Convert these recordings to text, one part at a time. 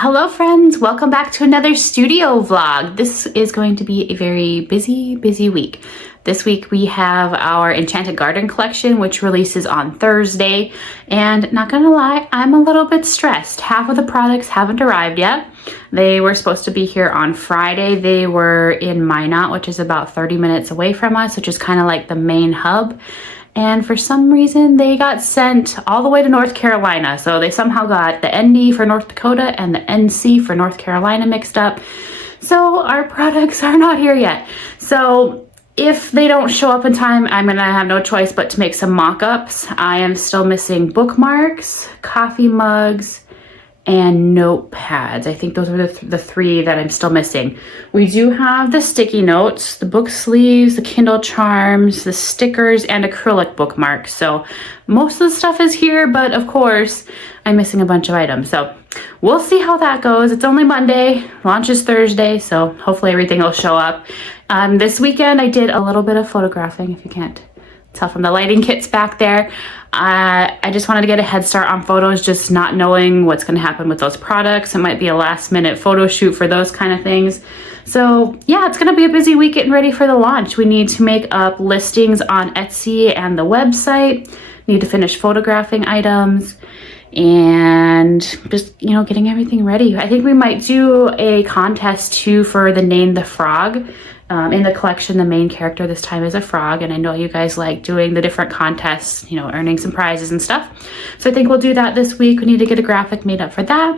Hello friends, welcome back to another studio vlog. This is going to be a very busy week. This week we have our Enchanted Garden Collection, which releases on Thursday. And not gonna lie, I'm a little bit stressed. Half of the products haven't arrived yet. They were supposed to be here on Friday. They were in Minot, which is about 30 minutes away from us, which is kind of like the main hub. And for some reason, they got sent all the way to North Carolina. So they somehow got the ND for North Dakota and the NC for North Carolina mixed up. So our products are not here yet. So if they don't show up in time, I'm gonna have no choice but to make some mock-ups. I am still missing bookmarks, coffee mugs, and notepads. I think those are the three that I'm still missing. We do have the sticky notes, the book sleeves, the Kindle charms, the stickers, and acrylic bookmarks. So most of the stuff is here, but of course, I'm missing a bunch of items. So we'll see how that goes. It's only Monday, launch is Thursday, so hopefully everything will show up. This weekend, I did a little bit of photographing, if you can't tell from the lighting kits back there. I just wanted to get a head start on photos, just not knowing what's going to happen with those products. It might be a last minute photo shoot for those kind of things. So yeah, it's going to be a busy week getting ready for the launch. We need to make up listings on Etsy and the website, need to finish photographing items, and just, you know, getting everything ready. I think we might do a contest too for the Name the Frog. In the collection, the main character this time is a frog, and I know you guys like doing the different contests, you know, earning some prizes and stuff. So I think we'll do that this week. We need to get a graphic made up for that.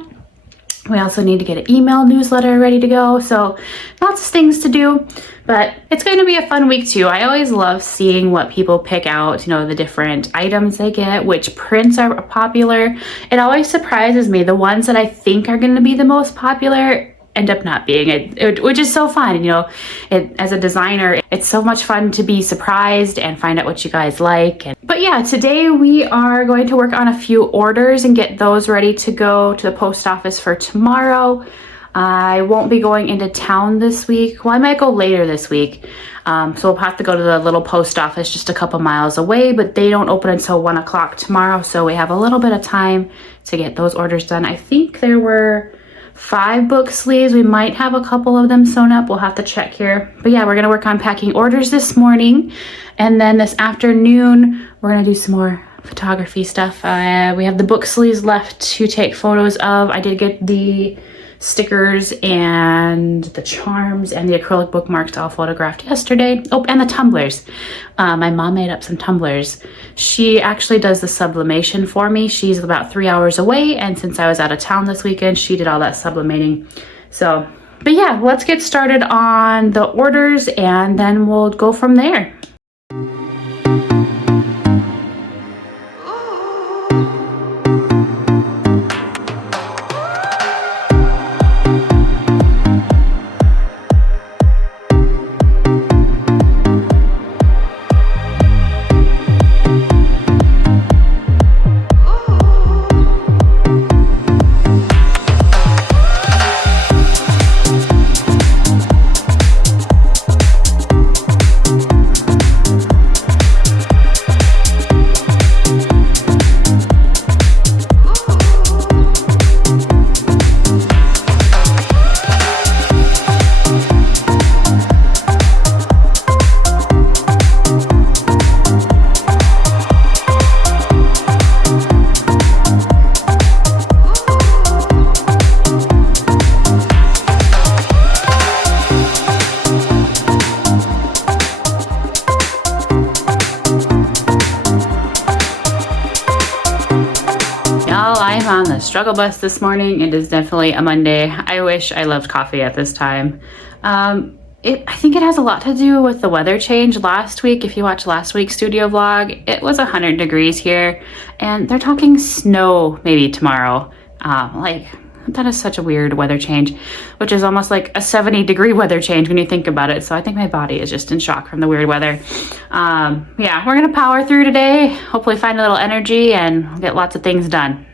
We also need to get an email newsletter ready to go. So lots of things to do, but it's going to be a fun week too. I always love seeing what people pick out, you know, the different items they get, which prints are popular. It always surprises me. The ones that I think are going to be the most popular end up not being it, which is so fun. You know, as a designer, it's so much fun to be surprised and find out what you guys like. But yeah, today we are going to work on a few orders and get those ready to go to the post office for tomorrow. I won't be going into town this week. Well, I might go later this week. So we'll have to go to the little post office just a couple miles away, but they don't open until 1 o'clock tomorrow. So we have a little bit of time to get those orders done. I think there were 5 book sleeves. We might have a couple of them sewn up. We'll have to check here. But yeah, we're gonna work on packing orders this morning. And then this afternoon, we're gonna do some more photography stuff. We have the book sleeves left to take photos of. I did get the stickers and the charms and the acrylic bookmarks all photographed yesterday. Oh, and the tumblers. My mom made up some tumblers. She actually does the sublimation for me. She's about 3 hours away, and since I was out of town this weekend, she did all that sublimating. So, but yeah, let's get started on the orders and then we'll go from there. I'm on the struggle bus this morning. It is definitely a Monday. I wish I loved coffee at this time. I think it has a lot to do with the weather change last week. If you watched last week's studio vlog, it was 100 degrees here and they're talking snow maybe tomorrow. That is such a weird weather change, which is almost like a 70-degree weather change when you think about it. So I think my body is just in shock from the weird weather. Yeah, we're gonna power through today, hopefully find a little energy and get lots of things done.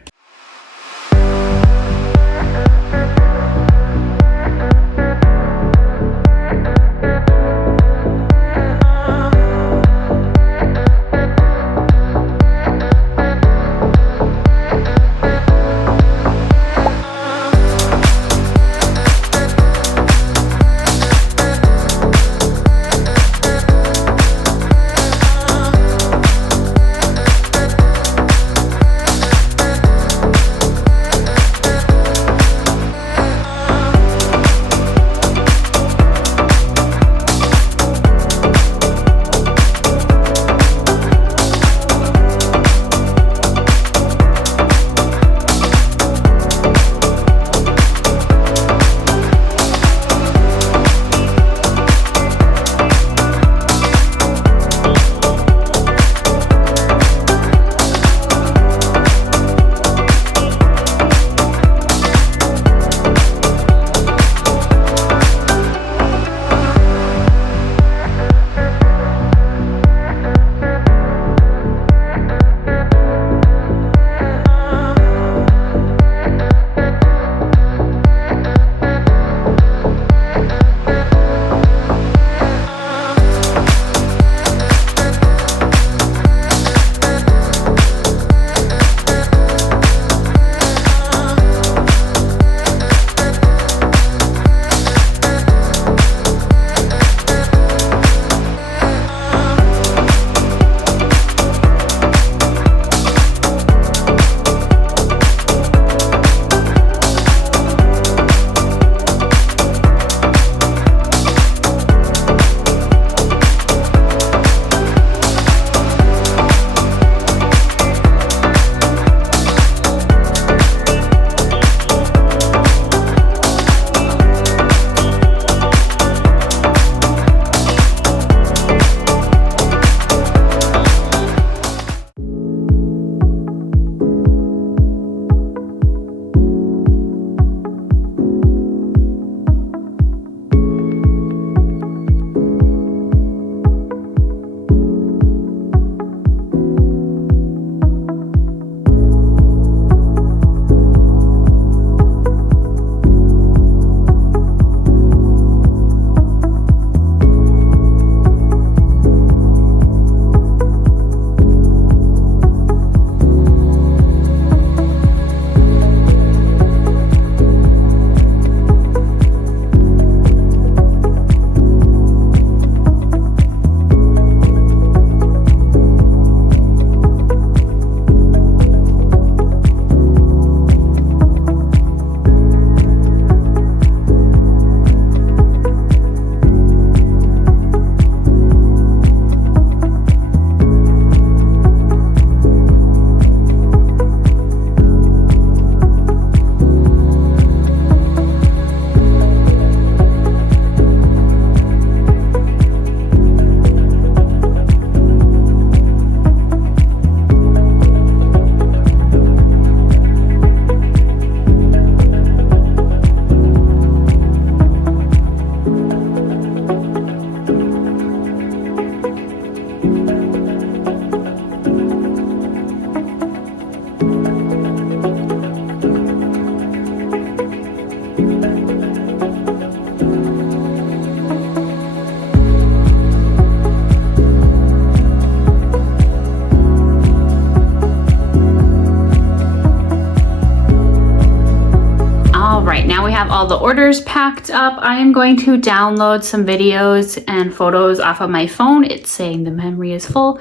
right, now we have all the orders packed up. I am going to download some videos and photos off of my phone. It's saying the memory is full.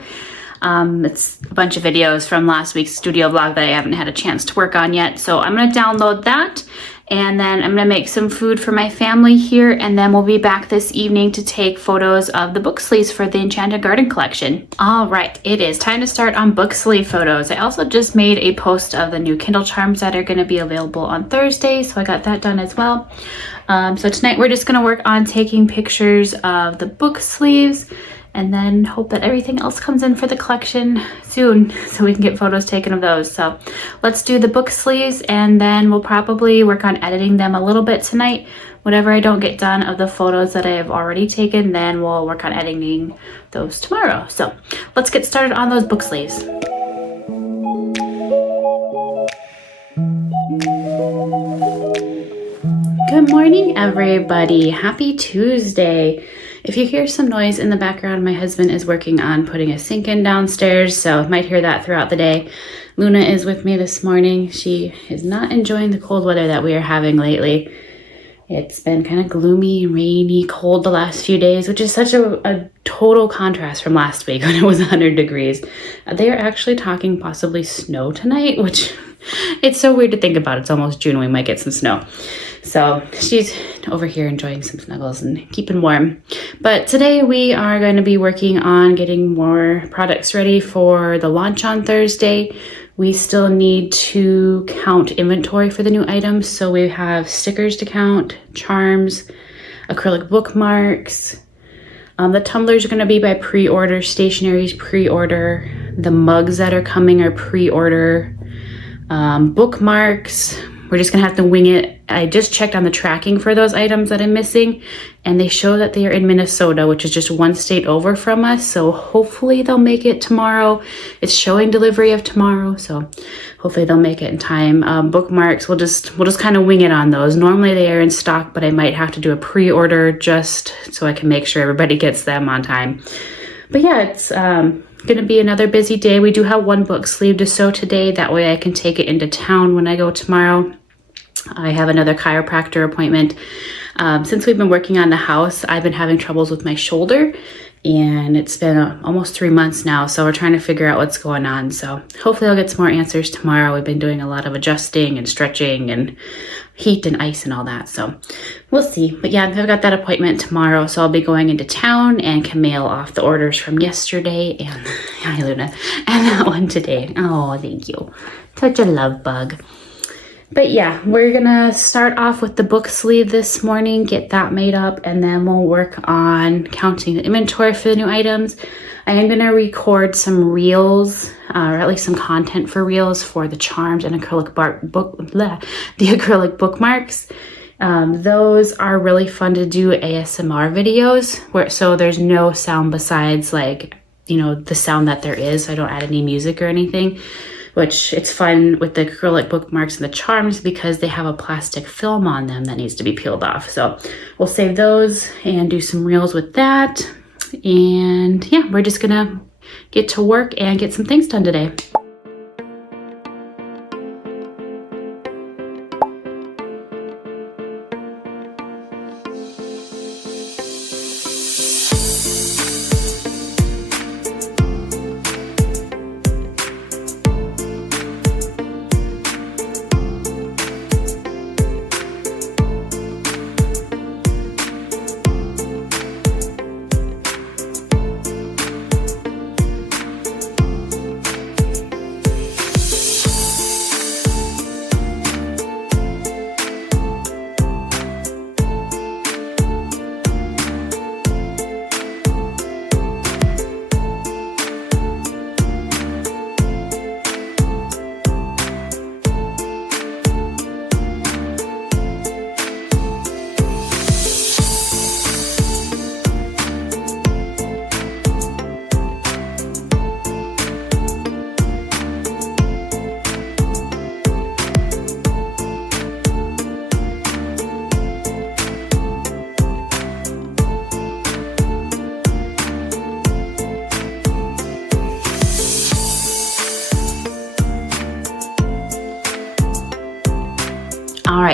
It's a bunch of videos from last week's studio vlog that I haven't had a chance to work on yet. So I'm gonna download that, and then I'm gonna make some food for my family here, and then we'll be back this evening to take photos of the book sleeves for the Enchanted Garden collection. All right, it is time to start on book sleeve photos. I also just made a post of the new Kindle charms that are gonna be available on Thursday, so I got that done as well. So tonight we're just gonna work on taking pictures of the book sleeves, and then hope that everything else comes in for the collection soon so we can get photos taken of those. So let's do the book sleeves, and then we'll probably work on editing them a little bit tonight. Whatever I don't get done of the photos that I have already taken, then we'll work on editing those tomorrow. So let's get started on those book sleeves. Good morning, everybody. Happy Tuesday. If you hear some noise in the background, my husband is working on putting a sink in downstairs, so you might hear that throughout the day. Luna is with me this morning. She is not enjoying the cold weather that we are having lately. It's been kind of gloomy, rainy, cold the last few days, which is such a total contrast from last week when it was 100 degrees. They are actually talking possibly snow tonight, which it's so weird to think about. It's almost June, we might get some snow. So she's over here enjoying some snuggles and keeping warm. But today we are going to be working on getting more products ready for the launch on Thursday. We still need to count inventory for the new items. So we have stickers to count, charms, acrylic bookmarks. The tumblers are going to be by pre-order, stationery's pre-order. The mugs that are coming are pre-order. Bookmarks, we're just gonna have to wing it. I just checked on the tracking for those items that I'm missing, and they show that they are in Minnesota, which is just one state over from us. So hopefully they'll make it tomorrow. It's showing delivery of tomorrow, so hopefully they'll make it in time. Bookmarks, we'll just kind of wing it on those. Normally they are in stock, but I might have to do a pre-order just so I can make sure everybody gets them on time. But yeah, it's gonna be another busy day. We do have one book sleeve to sew today. That way I can take it into town when I go tomorrow. I have another chiropractor appointment. Since we've been working on the house, I've been having troubles with my shoulder, and it's been almost 3 months now. So we're trying to figure out what's going on. So hopefully I'll get some more answers tomorrow. We've been doing a lot of adjusting and stretching and heat and ice and all that. So we'll see. But yeah, I've got that appointment tomorrow. So I'll be going into town and can mail off the orders from yesterday and hi Luna, and that one today. Oh, thank you. Such a love bug. But yeah, we're gonna start off with the book sleeve this morning, get that made up, and then we'll work on counting the inventory for the new items. I am gonna record some reels, or at least some content for reels for the charms and acrylic the acrylic bookmarks. Those are really fun to do ASMR videos, so there's no sound besides like, you know, the sound that there is. I don't add any music or anything, which it's fun with the acrylic bookmarks and the charms because they have a plastic film on them that needs to be peeled off. So we'll save those and do some reels with that. And yeah, we're just gonna get to work and get some things done today.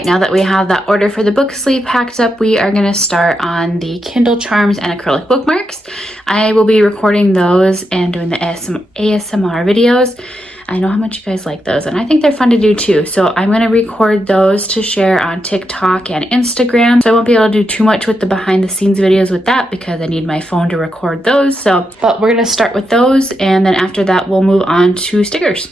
now that we have that order for the book sleeve packed up, we are going to start on the Kindle charms and acrylic bookmarks. I will be recording those and doing the ASMR videos. I know how much you guys like those, and I think they're fun to do too. So I'm going to record those to share on TikTok and Instagram. So I won't be able to do too much with the behind the scenes videos with that because I need my phone to record those. But we're going to start with those, and then after that we'll move on to stickers.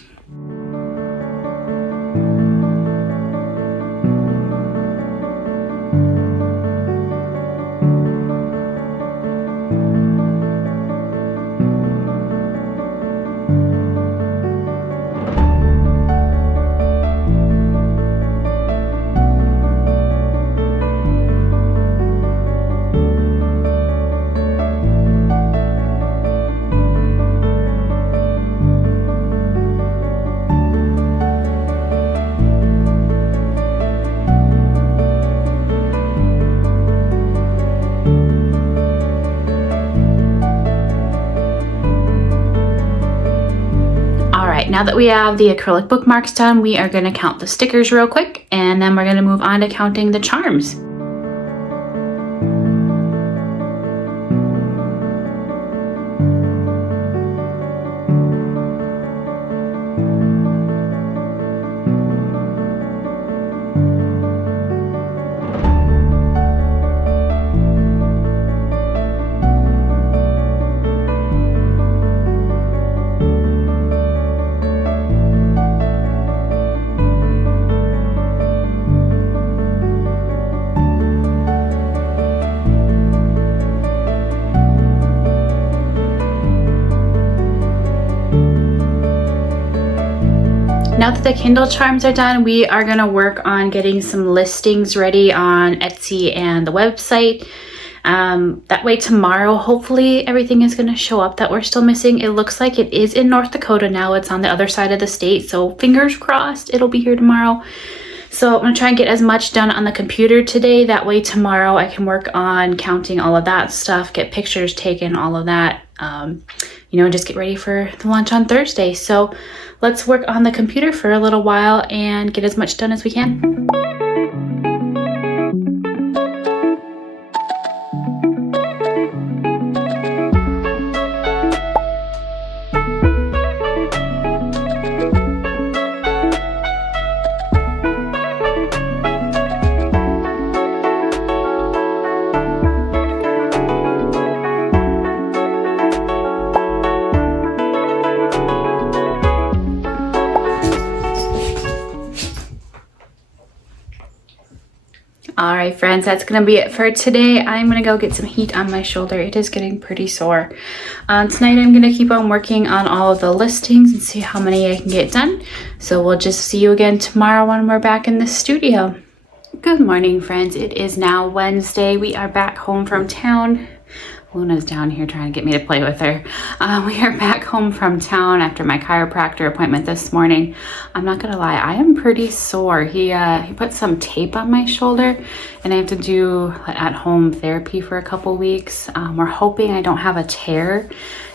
Now that we have the acrylic bookmarks done, we are going to count the stickers real quick, and then we're going to move on to counting the charms. Now that the Kindle charms are done, we are going to work on getting some listings ready on Etsy and the website. That way tomorrow, hopefully everything is going to show up that we're still missing. It looks like it is in North Dakota now. It's on the other side of the state, so fingers crossed it'll be here tomorrow. So I'm going to try and get as much done on the computer today. That way tomorrow I can work on counting all of that stuff, get pictures taken, all of that, you know, just get ready for the lunch on Thursday. So let's work on the computer for a little while and get as much done as we can. All right, friends, that's gonna be it for today. I'm gonna go get some heat on my shoulder. It is getting pretty sore. Tonight I'm gonna keep on working on all of the listings and see how many I can get done. So we'll just see you again tomorrow when we're back in the studio. Good morning, friends. It is now Wednesday. We are back home from town. Luna's down here trying to get me to play with her. We are back home from town after my chiropractor appointment this morning. I'm not gonna lie, I am pretty sore. He put some tape on my shoulder and I have to do at-home therapy for a couple weeks. We're hoping I don't have a tear.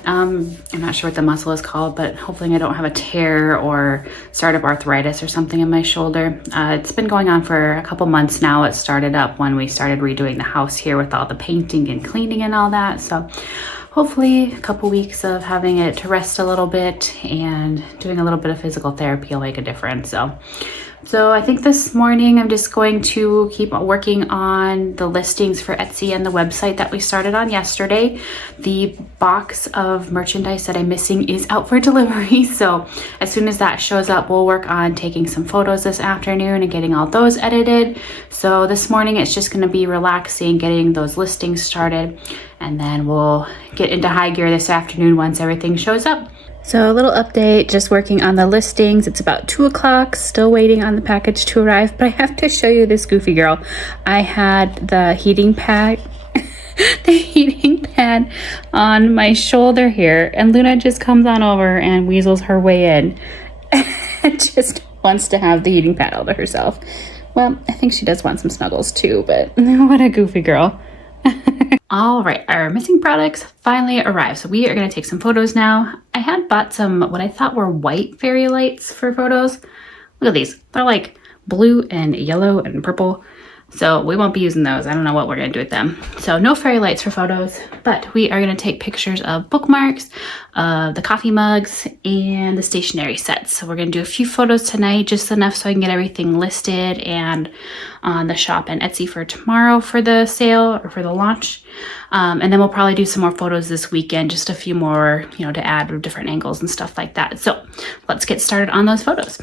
I'm not sure what the muscle is called, but hopefully I don't have a tear or start of arthritis or something in my shoulder. It's been going on for a couple months now. It started up when we started redoing the house here with all the painting and cleaning and all that. So hopefully a couple weeks of having it to rest a little bit and doing a little bit of physical therapy will make a difference. So I think this morning I'm just going to keep working on the listings for Etsy and the website that we started on yesterday. The box of merchandise that I'm missing is out for delivery. So as soon as that shows up, we'll work on taking some photos this afternoon and getting all those edited. So this morning it's just going to be relaxing, getting those listings started, and then we'll get into high gear this afternoon once everything shows up. So a little update, just working on the listings. It's about 2 o'clock, still waiting on the package to arrive, but I have to show you this goofy girl. I had the heating pad, the heating pad on my shoulder here, and Luna just comes on over and weasels her way in and just wants to have the heating pad all to herself. Well, I think she does want some snuggles too, but what a goofy girl. All right, our missing products finally arrived. So we are going to take some photos now. I had bought some what I thought were white fairy lights for photos. Look at these. They're like blue and yellow and purple. So we won't be using those. I don't know what we're gonna do with them. So no fairy lights for photos, but we are gonna take pictures of bookmarks, the coffee mugs, and the stationery sets. So we're gonna do a few photos tonight, just enough so I can get everything listed and on the shop and Etsy for tomorrow for the sale or for the launch. And then we'll probably do some more photos this weekend, just a few more, you know, to add with different angles and stuff like that. So let's get started on those photos.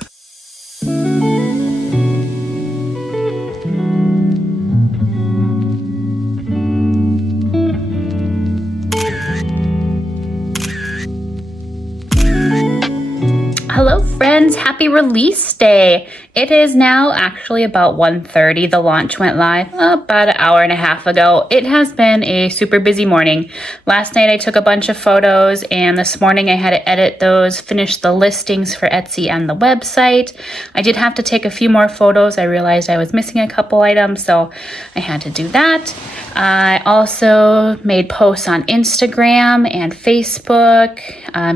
Hello friends, happy release day. It is now actually about 1:30. The launch went live about an hour and a half ago. It has been a super busy morning. Last night I took a bunch of photos and this morning I had to edit those, finish the listings for Etsy and the website. I did have to take a few more photos. I realized I was missing a couple items, so I had to do that. I also made posts on Instagram and Facebook,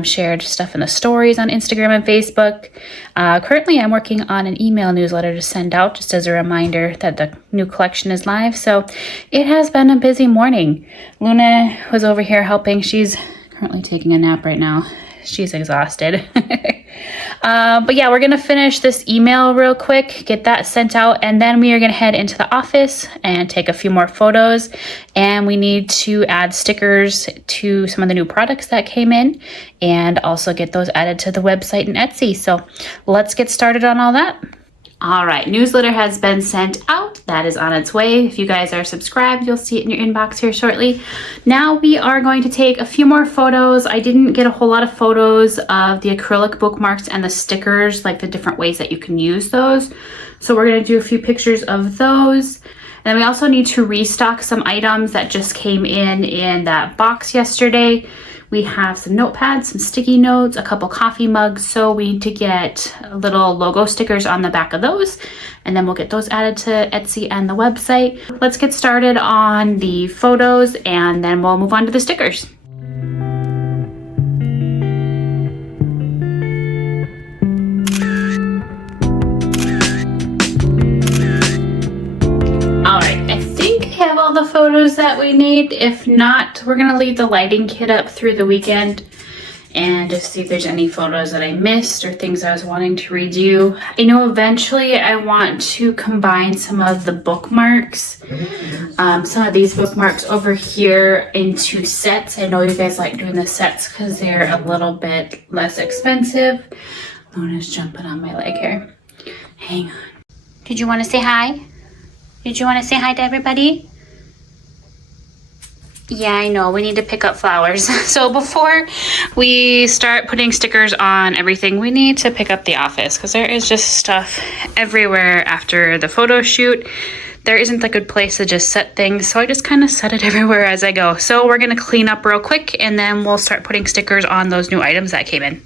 shared stuff in the stories on Instagram and Facebook. Currently, I'm working on an email newsletter to send out just as a reminder that the new collection is live. So it has been a busy morning. Luna was over here helping. She's currently taking a nap right now. She's exhausted. But yeah, we're going to finish this email real quick, get that sent out, and then we are going to head into the office and take a few more photos. And we need to add stickers to some of the new products that came in and also get those added to the website and Etsy. So let's get started on all that. All right, newsletter has been sent out. That is on its way. If you guys are subscribed, you'll see it in your inbox here shortly. Now we are going to take a few more photos. I didn't get a whole lot of photos of the acrylic bookmarks and the stickers, like the different ways that you can use those. So we're gonna do a few pictures of those. And then we also need to restock some items that just came in that box yesterday. We have some notepads, some sticky notes, a couple coffee mugs. So we need to get little logo stickers on the back of those. And then we'll get those added to Etsy and the website. Let's get started on the photos and then we'll move on to the stickers. All the photos that we need. If not, we're gonna leave the lighting kit up through the weekend and just see if there's any photos that I missed or things I was wanting to redo. I know eventually I want to combine some of the bookmarks, some of these bookmarks over here into sets. I know you guys like doing the sets because they're a little bit less expensive. Luna's jumping on my leg here. Hang on. Did you want to say hi? Did you want to say hi to everybody? Yeah, I know, we need to pick up flowers. So before we start putting stickers on everything, we need to pick up the office because there is just stuff everywhere after the photo shoot. There isn't a good place to just set things, so I just kind of set it everywhere as I go. So we're gonna clean up real quick and then we'll start putting stickers on those new items that came in.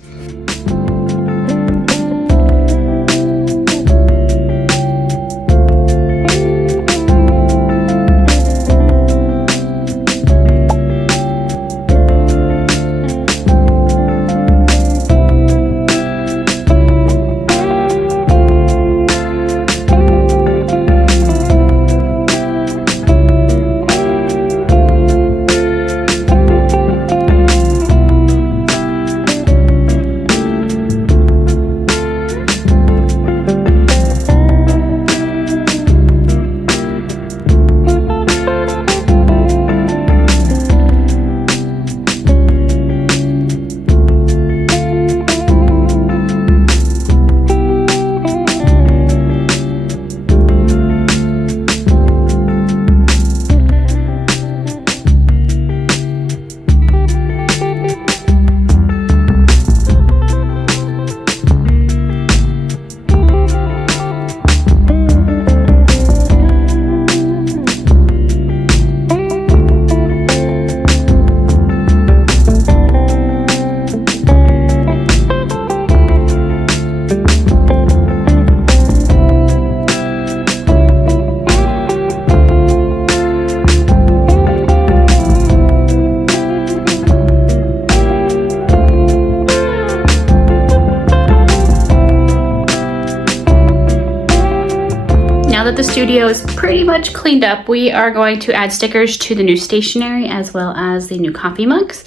studio is pretty much cleaned up. We are going to add stickers to the new stationery as well as the new coffee mugs.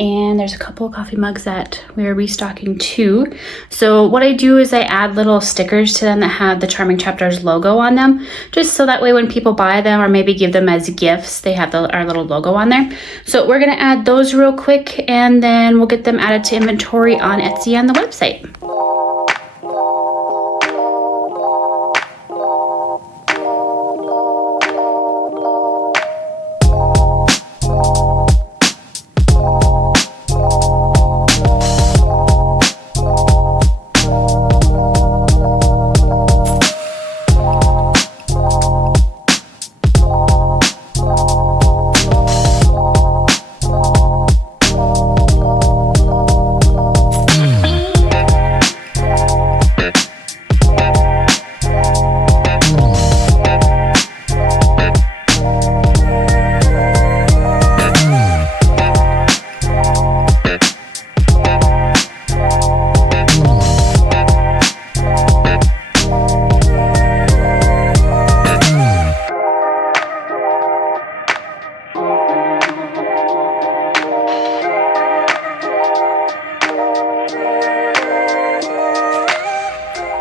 And there's a couple of coffee mugs that we're restocking too. So what I do is I add little stickers to them that have the Charming Chapters logo on them, just so that way when people buy them or maybe give them as gifts, they have our little logo on there. So we're gonna add those real quick and then we'll get them added to inventory on Etsy and the website.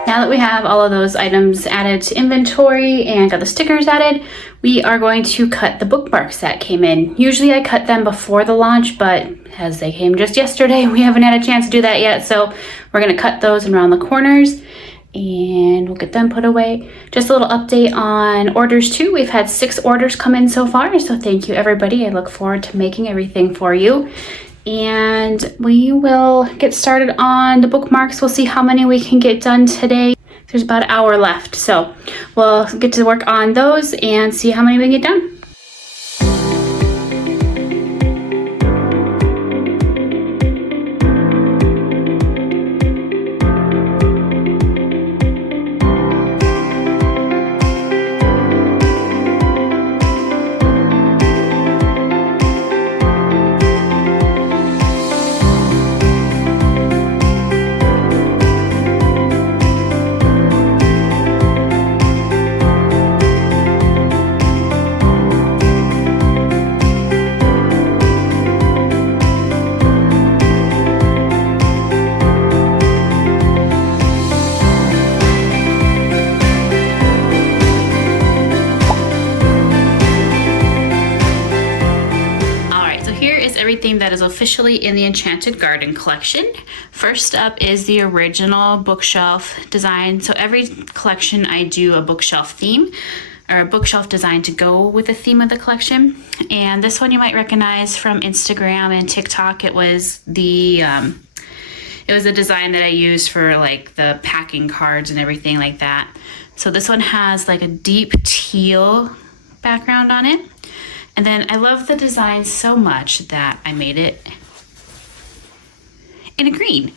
Now that we have all of those items added to inventory and got the stickers added, we are going to cut the bookmarks that came in. Usually I cut them before the launch, but as they came just yesterday, we haven't had a chance to do that yet. So we're gonna cut those around the corners and we'll get them put away. Just a little update on orders too. We've had 6 orders come in so far, so thank you everybody. I look forward to making everything for you. And we will get started on the bookmarks. We'll see how many we can get done today. There's about an hour left, so we'll get to work on those and see how many we can get done. Everything that is officially in the Enchanted Garden collection. First up is the original bookshelf design. So every collection I do a bookshelf theme or a bookshelf design to go with the theme of the collection. And this one you might recognize from Instagram and TikTok. It was the design that I used for like the packing cards and everything like that. So this one has like a deep teal background on it. And then I love the design so much that I made it in a green.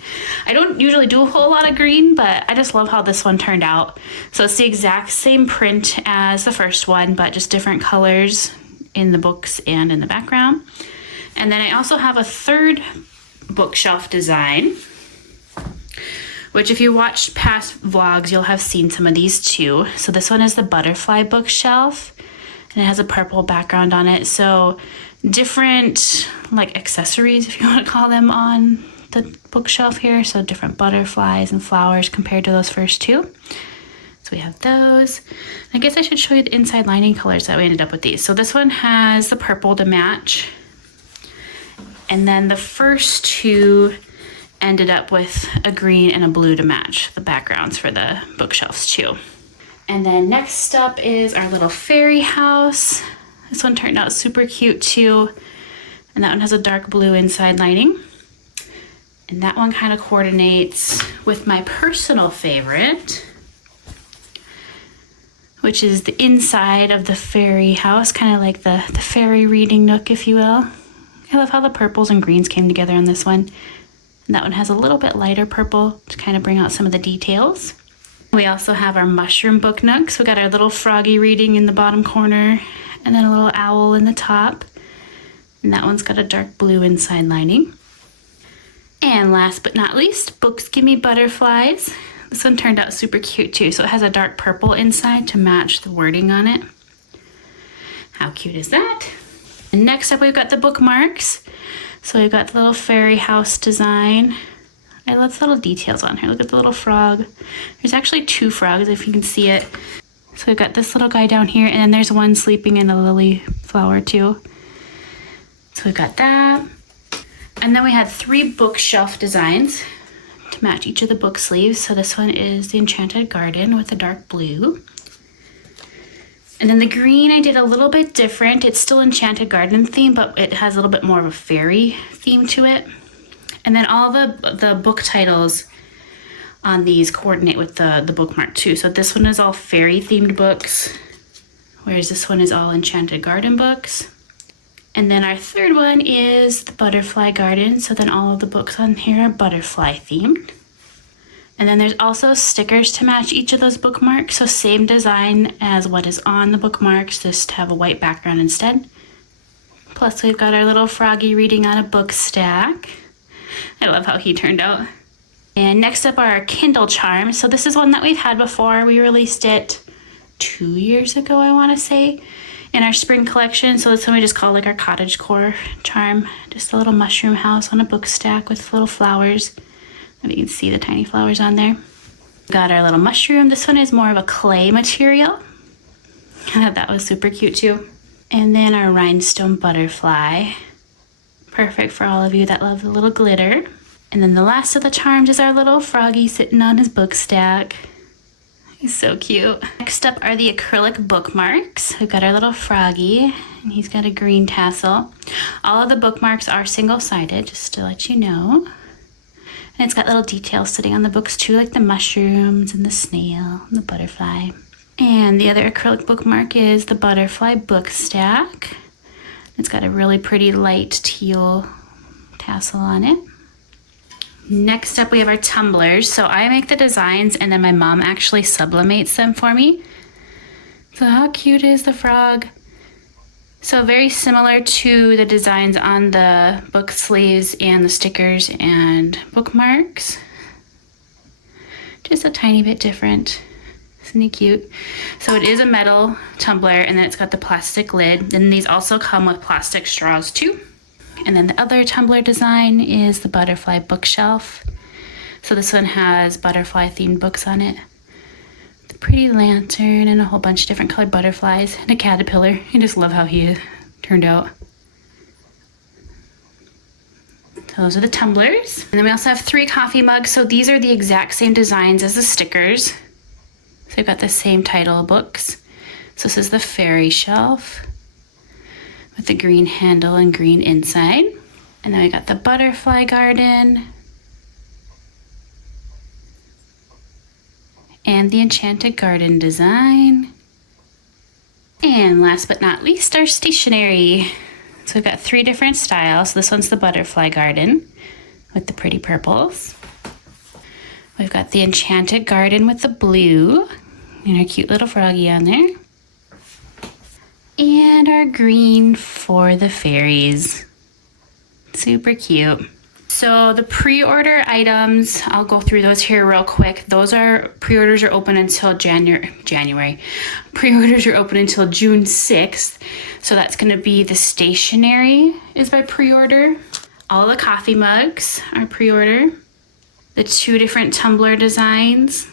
I don't usually do a whole lot of green, but I just love how this one turned out. So it's the exact same print as the first one, but just different colors in the books and in the background. And then I also have a third bookshelf design, which if you watched past vlogs, you'll have seen some of these too. So this one is the butterfly bookshelf. And it has a purple background on it. So different like accessories, if you want to call them, on the bookshelf here. So different butterflies and flowers compared to those first two. So we have those. I guess I should show you the inside lining colors that we ended up with these. So this one has the purple to match. And then the first two ended up with a green and a blue to match the backgrounds for the bookshelves too. And then next up is our little fairy house. This one turned out super cute too. And that one has a dark blue inside lining. And that one kind of coordinates with my personal favorite, which is the inside of the fairy house, kind of like the fairy reading nook, if you will. I love how the purples and greens came together on this one. And that one has a little bit lighter purple to kind of bring out some of the details. We also have our mushroom book nooks. We got our little froggy reading in the bottom corner and then a little owl in the top. And that one's got a dark blue inside lining. And last but not least, Books Give Me Butterflies. This one turned out super cute too. So it has a dark purple inside to match the wording on it. How cute is that? And next up, we've got the bookmarks. So we've got the little fairy house design. I love the little details on here. Look at the little frog. There's actually 2 frogs, if you can see it. So we've got this little guy down here, and then there's one sleeping in a lily flower too. So we've got that. And then we had 3 bookshelf designs to match each of the book sleeves. So this one is the Enchanted Garden with the dark blue. And then the green I did a little bit different. It's still Enchanted Garden theme, but it has a little bit more of a fairy theme to it. And then all the book titles on these coordinate with the bookmark too. So this one is all fairy themed books, whereas this one is all Enchanted Garden books. And then our third one is the Butterfly Garden. So then all of the books on here are butterfly themed. And then there's also stickers to match each of those bookmarks. So same design as what is on the bookmarks, just have a white background instead. Plus we've got our little froggy reading on a book stack. I love how he turned out. And next up are our Kindle charms. So this is one that we've had before. We released it 2 years ago, I want to say, in our spring collection. So this one we just call like our cottagecore charm. Just a little mushroom house on a book stack with little flowers. And you can see the tiny flowers on there. Got our little mushroom. This one is more of a clay material. That was super cute too. And then our rhinestone butterfly. Perfect for all of you that love the little glitter. And then the last of the charms is our little froggy sitting on his book stack. He's so cute. Next up are the acrylic bookmarks. We've got our little froggy, and he's got a green tassel. All of the bookmarks are single-sided, just to let you know. And it's got little details sitting on the books too, like the mushrooms and the snail and the butterfly. And the other acrylic bookmark is the butterfly book stack. It's got a really pretty light teal tassel on it. Next up, we have our tumblers. So I make the designs and then my mom actually sublimates them for me. So how cute is the frog? So very similar to the designs on the book sleeves and the stickers and bookmarks. Just a tiny bit different. Isn't he cute? So it is a metal tumbler, and then it's got the plastic lid. Then these also come with plastic straws too. And then the other tumbler design is the butterfly bookshelf. So this one has butterfly themed books on it. The pretty lantern and a whole bunch of different colored butterflies and a caterpillar. I just love how he turned out. So those are the tumblers. And then we also have 3 coffee mugs. So these are the exact same designs as the stickers. So we've got the same title books. So this is the fairy shelf with the green handle and green inside. And then we got the butterfly garden and the Enchanted Garden design. And last but not least, our stationery. So we've got 3 different styles. This one's the butterfly garden with the pretty purples. We've got the Enchanted Garden with the blue and our cute little froggy on there. And our green for the fairies. Super cute. So the pre-order items, I'll go through those here real quick. Those are, pre-orders are open until January. Pre-orders are open until June 6th. So that's gonna be the stationery is by pre-order. All the coffee mugs are pre-order. The 2 different tumbler designs.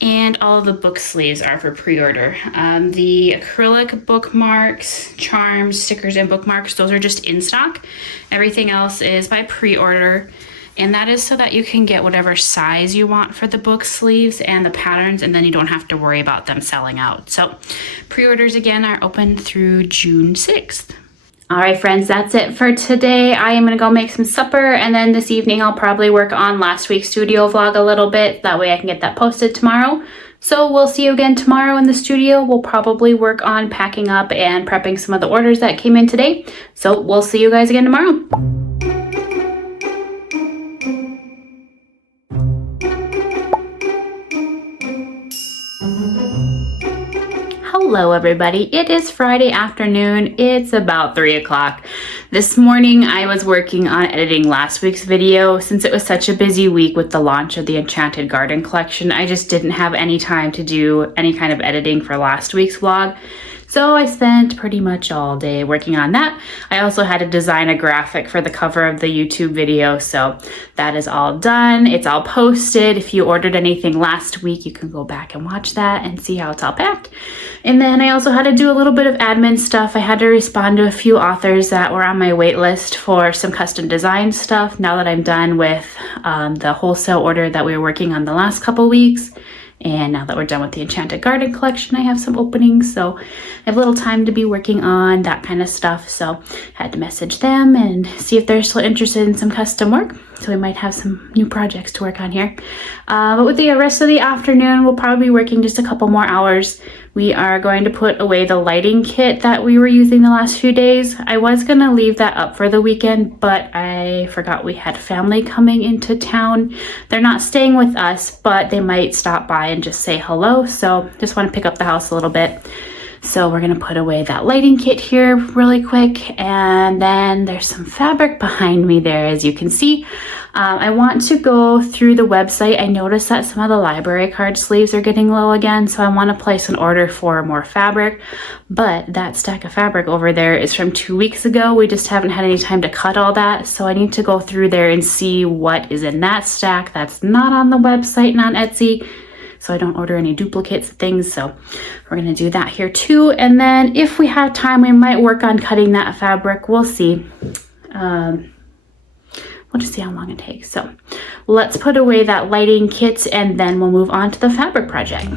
And all of the book sleeves are for pre-order. The acrylic bookmarks, charms, stickers, and bookmarks, those are just in stock. Everything else is by pre-order. And that is so that you can get whatever size you want for the book sleeves and the patterns, and then you don't have to worry about them selling out. So pre-orders again are open through June 6th. All right, friends, that's it for today. I am gonna go make some supper, and then this evening I'll probably work on last week's studio vlog a little bit. That way I can get that posted tomorrow. So we'll see you again tomorrow in the studio. We'll probably work on packing up and prepping some of the orders that came in today. So we'll see you guys again tomorrow. Hello everybody, it is Friday afternoon. It's about 3 o'clock. This morning I was working on editing last week's video. Since it was such a busy week with the launch of the Enchanted Garden Collection, I just didn't have any time to do any kind of editing for last week's vlog. So I spent pretty much all day working on that. I also had to design a graphic for the cover of the YouTube video, so that is all done. It's all posted. If you ordered anything last week, you can go back and watch that and see how it's all packed. And then I also had to do a little bit of admin stuff. I had to respond to a few authors that were on my wait list for some custom design stuff now that I'm done with the wholesale order that we were working on the last couple weeks. And now that we're done with the Enchanted Garden Collection, I have some openings, so I have a little time to be working on that kind of stuff. So I had to message them and see if they're still interested in some custom work. So we might have some new projects to work on here. But with the rest of the afternoon, we'll probably be working just a couple more hours. We are going to put away the lighting kit that we were using the last few days. I was going to leave that up for the weekend, but I forgot we had family coming into town. They're not staying with us, but they might stop by and just say hello. So just want to pick up the house a little bit. So we're going to put away that lighting kit here really quick. And then there's some fabric behind me there, as you can see. I want to go through the website. I noticed that some of the library card sleeves are getting low again, so I want to place an order for more fabric. But that stack of fabric over there is from 2 weeks ago. We just haven't had any time to cut all that, so I need to go through there and see what is in that stack that's not on the website and on Etsy, so I don't order any duplicates of things. So we're going to do that here too. And then if we have time, we might work on cutting that fabric. We'll see. We'll just see how long it takes. So let's put away that lighting kit and then we'll move on to the fabric project.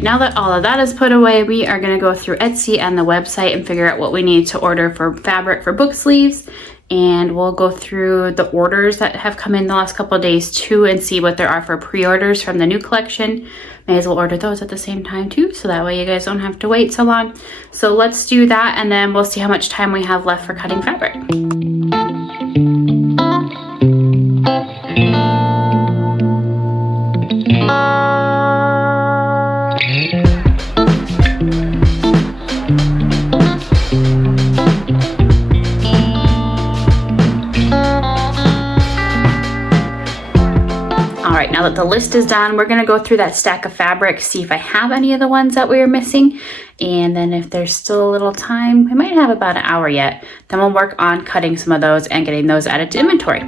Now that all of that is put away, we are going to go through Etsy and the website and figure out what we need to order for fabric for book sleeves. And we'll go through the orders that have come in the last couple of days too and see what there are for pre-orders from the new collection. May as well order those at the same time too, so that way you guys don't have to wait so long. So let's do that and then we'll see how much time we have left for cutting fabric. Now that the list is done, we're going to go through that stack of fabric, see if I have any of the ones that we are missing. And then if there's still a little time, I might have about an hour yet, then we'll work on cutting some of those and getting those added to inventory.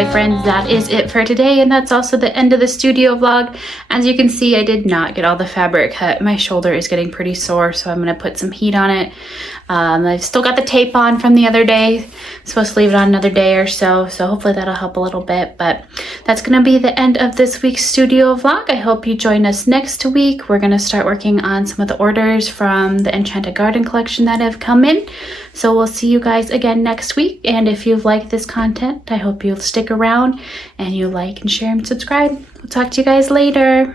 Alright friends, that is it for today, and that's also the end of the studio vlog. As you can see, I did not get all the fabric cut. My shoulder is getting pretty sore, so I'm going to put some heat on it. I've still got the tape on from the other day. I'm supposed to leave it on another day or so, so hopefully that'll help a little bit. But that's going to be the end of this week's studio vlog. I hope you join us next week. We're going to start working on some of the orders from the Enchanted Garden collection that have come in. So we'll see you guys again next week. And if you've liked this content, I hope you'll stick around and you like and share and subscribe. We'll talk to you guys later.